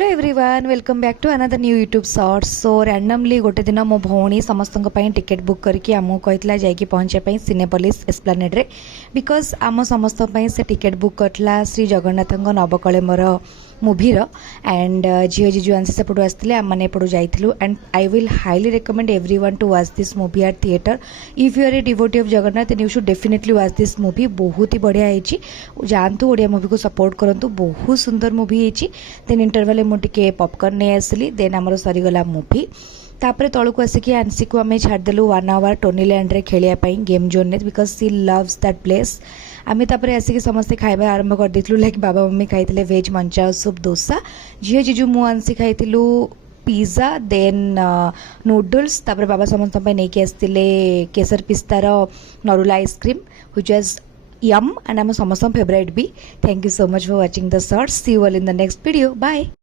Hello everyone welcome back to another new YouTube shorts. So randomly गोटे दिन मो भौणी समस्त टिकेट बुक करके आमको कहला जाकि पहुँचापी सिनेपोलिस एस्प्लानेड रे बिकज आम समस्त से टिकेट बुक करला श्री जगन्नाथ नवकलेवर मूवीर एंड झील जीजु आंसी सेपटू आसते आम मैंने एपटू जाइलु and I will highly recommend everyone to watch this movie at theatre. If you are a devotee of Jagannath then you should definitely watch this movie. बहुत ही बढ़िया है, जातु ओडिया मूवी को सपोर्ट करूँ। बहुत सुंदर मूवी है। देन इंटरवल मुझे पॉपकॉर्न नहीं आसली देन आमर सरीगला मूवी। तापर तौक आसिक आंसी को आम छाड़देलु 1 आवर टोनीलैंड रे खेलियापाई गेम जोन ने because she loves that place. आम तापर आसिक समस्ते खाଇବା आरंभ कर देथिलु। लाइक बाबा मम्मी खाइथिले veg manchow soup dosa, Jheel जीजु मु आंसी खाइथिलु पिज्जा देन नूडल्स। तापर बाबा समस्त नहीं आसते केसर पिस्तार नरुला ice cream which was yum and आम समस्त फेवरेट भी। Thank you so much for watching the shorts. See you all in the next video. Bye.